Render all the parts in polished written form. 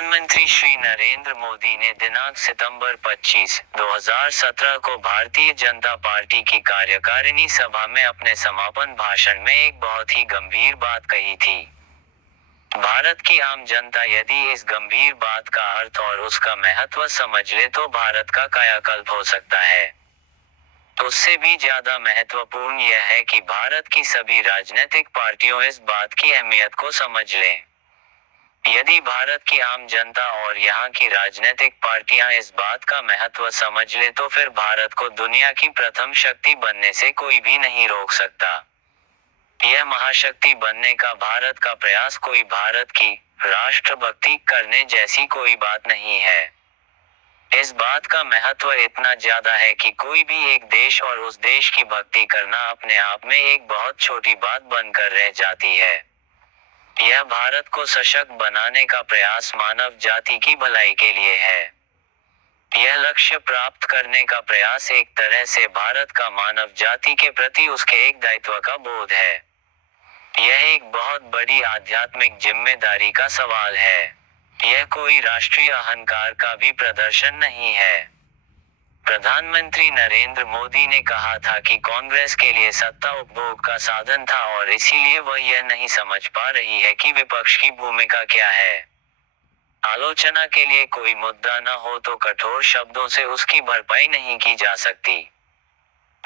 प्रधानमंत्री श्री नरेंद्र मोदी ने दिनांक सितंबर 25, 2017 को भारतीय जनता पार्टी की कार्यकारिणी सभा में अपने समापन भाषण में एक बहुत ही गंभीर बात कही थी। भारत की आम जनता यदि इस गंभीर बात का अर्थ और उसका महत्व समझ ले तो भारत का कायाकल्प हो सकता है। उससे भी ज्यादा महत्वपूर्ण यह है कि भारत की सभी राजनीतिक पार्टियों इस बात की अहमियत को समझ लें। यदि भारत की आम जनता और यहाँ की राजनीतिक पार्टियां इस बात का महत्व समझ ले तो फिर भारत को दुनिया की प्रथम शक्ति बनने से कोई भी नहीं रोक सकता। यह महाशक्ति बनने का भारत का प्रयास कोई भारत की राष्ट्रभक्ति करने जैसी कोई बात नहीं है। इस बात का महत्व इतना ज्यादा है कि कोई भी एक देश और उस देश की भक्ति करना अपने आप में एक बहुत छोटी बात बनकर रह जाती है। यह भारत को सशक्त बनाने का प्रयास मानव जाति की भलाई के लिए है। यह लक्ष्य प्राप्त करने का प्रयास एक तरह से भारत का मानव जाति के प्रति उसके एक दायित्व का बोध है। यह एक बहुत बड़ी आध्यात्मिक जिम्मेदारी का सवाल है। यह कोई राष्ट्रीय अहंकार का भी प्रदर्शन नहीं है। प्रधानमंत्री नरेंद्र मोदी ने कहा था कि कांग्रेस के लिए सत्ता उपभोग का साधन था और इसीलिए वह यह नहीं समझ पा रही है कि विपक्ष की भूमिका क्या है। आलोचना के लिए कोई मुद्दा न हो तो कठोर शब्दों से उसकी भरपाई नहीं की जा सकती।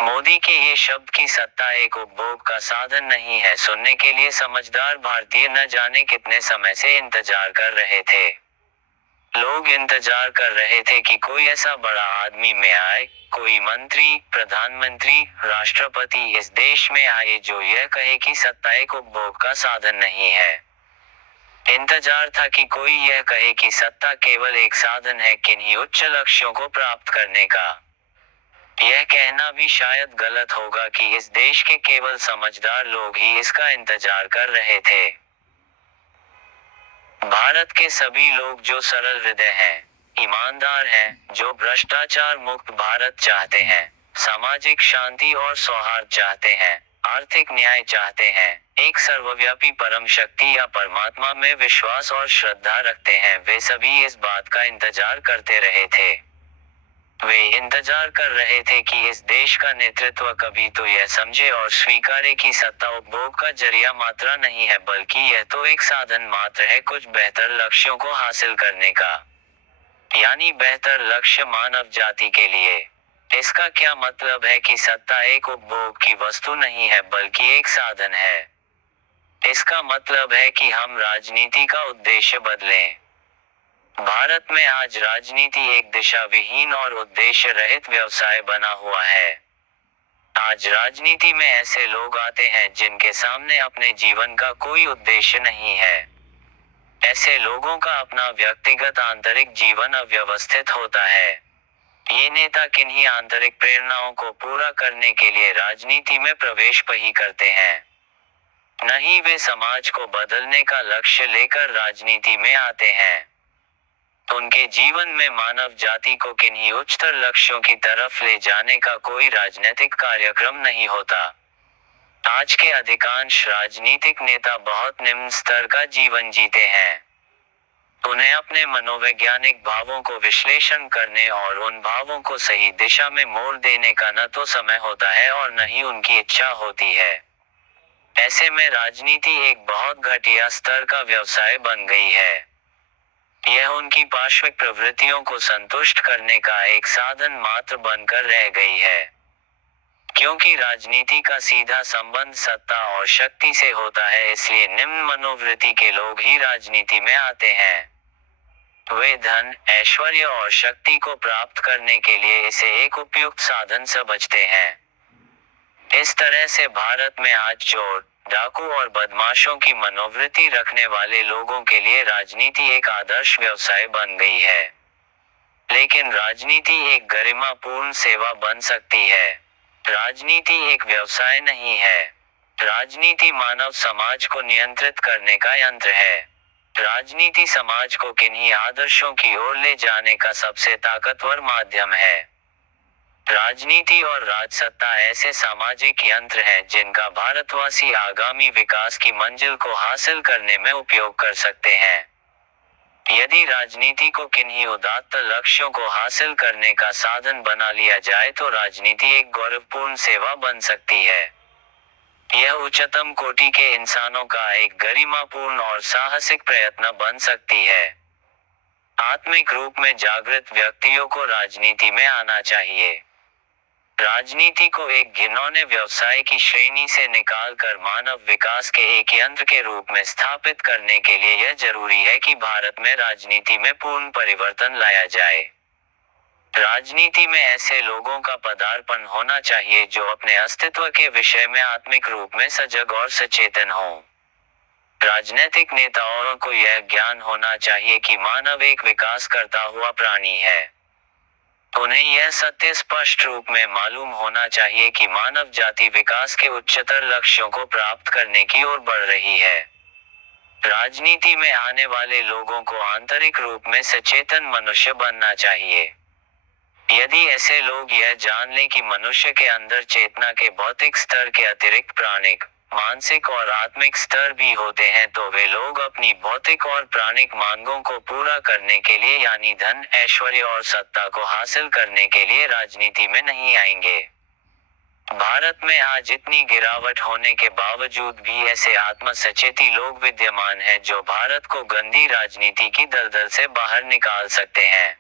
मोदी के ये शब्द की सत्ता एक उपभोग का साधन नहीं है सुनने के लिए समझदार भारतीय न जाने कितने समय से इंतजार कर रहे थे। लोग इंतजार कर रहे थे कि कोई ऐसा बड़ा आदमी में आए, कोई मंत्री, प्रधानमंत्री, राष्ट्रपति इस देश में आए जो यह कहे कि सत्ता एक उपभोग का साधन नहीं है। इंतजार था कि कोई यह कहे कि सत्ता केवल एक साधन है किन्हीं उच्च लक्ष्यों को प्राप्त करने का। यह कहना भी शायद गलत होगा कि इस देश के केवल समझदार लोग ही इसका इंतजार कर रहे थे। भारत के सभी लोग जो सरल हृदय हैं, ईमानदार हैं, जो भ्रष्टाचार मुक्त भारत चाहते हैं, सामाजिक शांति और सौहार्द चाहते हैं, आर्थिक न्याय चाहते हैं, एक सर्वव्यापी परम शक्ति या परमात्मा में विश्वास और श्रद्धा रखते हैं, वे सभी इस बात का इंतजार करते रहे थे। वे इंतजार कर रहे थे कि इस देश का नेतृत्व कभी तो यह समझे और स्वीकारे कि सत्ता उपभोग का जरिया मात्र नहीं है बल्कि यह तो एक साधन मात्र है कुछ बेहतर लक्ष्यों को हासिल करने का। यानी बेहतर लक्ष्य मानव जाति के लिए। इसका क्या मतलब है कि सत्ता एक उपभोग की वस्तु नहीं है बल्कि एक साधन है। इसका मतलब है कि हम राजनीति का उद्देश्य बदलें। भारत में आज राजनीति एक दिशा विहीन और उद्देश्य रहित व्यवसाय बना हुआ है। आज राजनीति में ऐसे लोग आते हैं जिनके सामने अपने जीवन का कोई उद्देश्य नहीं है। ऐसे लोगों का अपना व्यक्तिगत आंतरिक जीवन अव्यवस्थित होता है। ये नेता किन्हीं आंतरिक प्रेरणाओं को पूरा करने के लिए राजनीति में प्रवेश ही करते हैं। न ही वे समाज को बदलने का लक्ष्य लेकर राजनीति में आते हैं। उनके जीवन में मानव जाति को किन्हीं उच्चतर लक्ष्यों की तरफ ले जाने का कोई राजनीतिक कार्यक्रम नहीं होता। आज के अधिकांश राजनीतिक नेता बहुत निम्न स्तर का जीवन जीते हैं। उन्हें अपने मनोवैज्ञानिक भावों को विश्लेषण करने और उन भावों को सही दिशा में मोड़ देने का न तो समय होता है और न ही उनकी इच्छा होती है। ऐसे में राजनीति एक बहुत घटिया स्तर का व्यवसाय बन गई है। यह उनकी पार्श्विक प्रवृत्तियों को संतुष्ट करने का एक साधन मात्र बनकर रह गई है। क्योंकि राजनीति का सीधा संबंध सत्ता और शक्ति से होता है इसलिए निम्न मनोवृत्ति के लोग ही राजनीति में आते हैं। वे धन, ऐश्वर्य और शक्ति को प्राप्त करने के लिए इसे एक उपयुक्त साधन समझते हैं। इस तरह से भारत में आज चोर, डाकू और बदमाशों की मनोवृत्ति रखने वाले लोगों के लिए राजनीति एक आदर्श व्यवसाय बन गई है। लेकिन राजनीति एक गरिमापूर्ण सेवा बन सकती है। राजनीति एक व्यवसाय नहीं है। राजनीति मानव समाज को नियंत्रित करने का यंत्र है। राजनीति समाज को किन्हीं आदर्शों की ओर ले जाने का सबसे ताकतवर माध्यम है। राजनीति और राजसत्ता ऐसे सामाजिक यंत्र हैं जिनका भारतवासी आगामी विकास की मंजिल को हासिल करने में उपयोग कर सकते हैं। यदि राजनीति को किन्हीं उदात्त लक्ष्यों को हासिल करने का साधन बना लिया जाए तो राजनीति एक गौरवपूर्ण सेवा बन सकती है। यह उच्चतम कोटि के इंसानों का एक गरिमापूर्ण और साहसिक प्रयत्न बन सकती है। आत्मिक रूप में जागृत व्यक्तियों को राजनीति में आना चाहिए। राजनीति को एक घिनौने व्यवसाय की श्रेणी से निकालकर मानव विकास के एक यंत्र के रूप में स्थापित करने के लिए यह जरूरी है कि भारत में राजनीति में पूर्ण परिवर्तन लाया जाए। राजनीति में ऐसे लोगों का पदार्पण होना चाहिए जो अपने अस्तित्व के विषय में आत्मिक रूप में सजग और सचेतन हों। राजनीतिक नेताओं को यह ज्ञान होना चाहिए कि मानव एक विकास करता हुआ प्राणी है। उन्हें यह सत्य स्पष्ट रूप में मालूम होना चाहिए कि मानव जाति विकास के उच्चतर लक्ष्यों को प्राप्त करने की ओर बढ़ रही है। राजनीति में आने वाले लोगों को आंतरिक रूप में सचेतन मनुष्य बनना चाहिए। यदि ऐसे लोग यह जान लें कि मनुष्य के अंदर चेतना के भौतिक स्तर के अतिरिक्त प्राणिक, मानसिक और आत्मिक स्तर भी होते हैं तो वे लोग अपनी भौतिक और प्राणिक मांगों को पूरा करने के लिए यानी धन, ऐश्वर्य और सत्ता को हासिल करने के लिए राजनीति में नहीं आएंगे। भारत में आज इतनी गिरावट होने के बावजूद भी ऐसे आत्मसचेती लोग विद्यमान हैं जो भारत को गंदी राजनीति की दलदल से बाहर निकाल सकते हैं।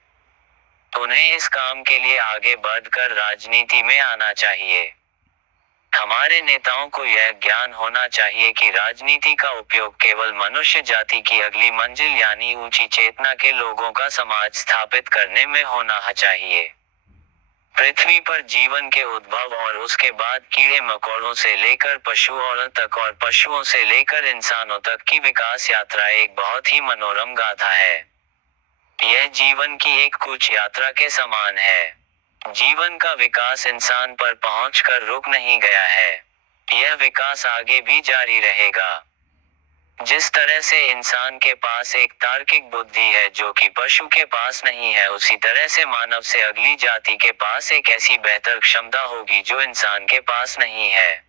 उन्हें इस काम के लिए आगे बढ़कर राजनीति में आना चाहिए। हमारे नेताओं को यह ज्ञान होना चाहिए कि राजनीति का उपयोग केवल मनुष्य जाति की अगली मंजिल यानी ऊंची चेतना के लोगों का समाज स्थापित करने में होना चाहिए। पृथ्वी पर जीवन के उद्भव और उसके बाद कीड़े मकोड़ों से लेकर पशुओं तक और पशुओं से लेकर इंसानों तक की विकास यात्रा एक बहुत ही मनोरम गाथा है। यह जीवन की एक कुछ यात्रा के समान है। जीवन का विकास इंसान पर पहुंचकर रुक नहीं गया है। यह विकास आगे भी जारी रहेगा। जिस तरह से इंसान के पास एक तार्किक बुद्धि है जो कि पशु के पास नहीं है, उसी तरह से मानव से अगली जाति के पास एक ऐसी बेहतर क्षमता होगी जो इंसान के पास नहीं है।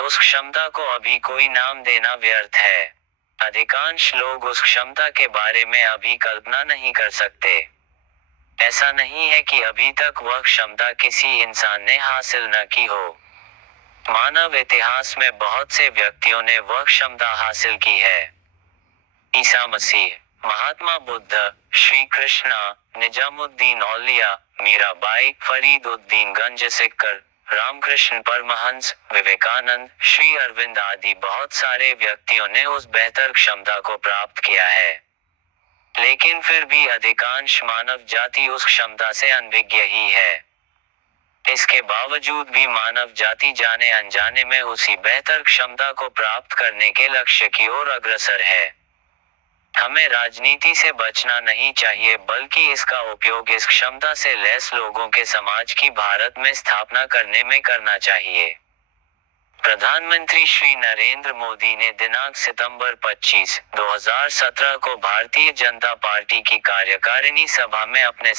उस क्षमता को अभी कोई नाम देना व्यर्थ है। अधिकांश लोग उस क्षमता के बारे में अभी कल्पना नहीं कर सकते। ऐसा नहीं है कि अभी तक वह क्षमता किसी इंसान ने हासिल न की हो। मानव इतिहास में बहुत से व्यक्तियों ने वह क्षमता हासिल की है। ईसा मसीह, महात्मा बुद्ध, श्री कृष्णा, निजामुद्दीन औलिया, मीराबाई, फरीदुद्दीन गंज सिक्कर, रामकृष्ण परमहंस, विवेकानंद, श्री अरविंद आदि बहुत सारे व्यक्तियों ने उस बेहतर क्षमता को प्राप्त किया है। लेकिन फिर भी अधिकांश मानव जाति उस क्षमता से अनभिज्ञ ही है। इसके बावजूद भी मानव जाति जाने अनजाने में उसी बेहतर क्षमता को प्राप्त करने के लक्ष्य की ओर अग्रसर है। हमें राजनीति से बचना नहीं चाहिए बल्कि इसका उपयोग इस क्षमता से लैस लोगों के समाज की भारत में स्थापना करने में करना चाहिए। प्रधानमंत्री श्री नरेंद्र मोदी ने दिनांक सितंबर 25, 2017 को भारतीय जनता पार्टी की कार्यकारिणी सभा में अपने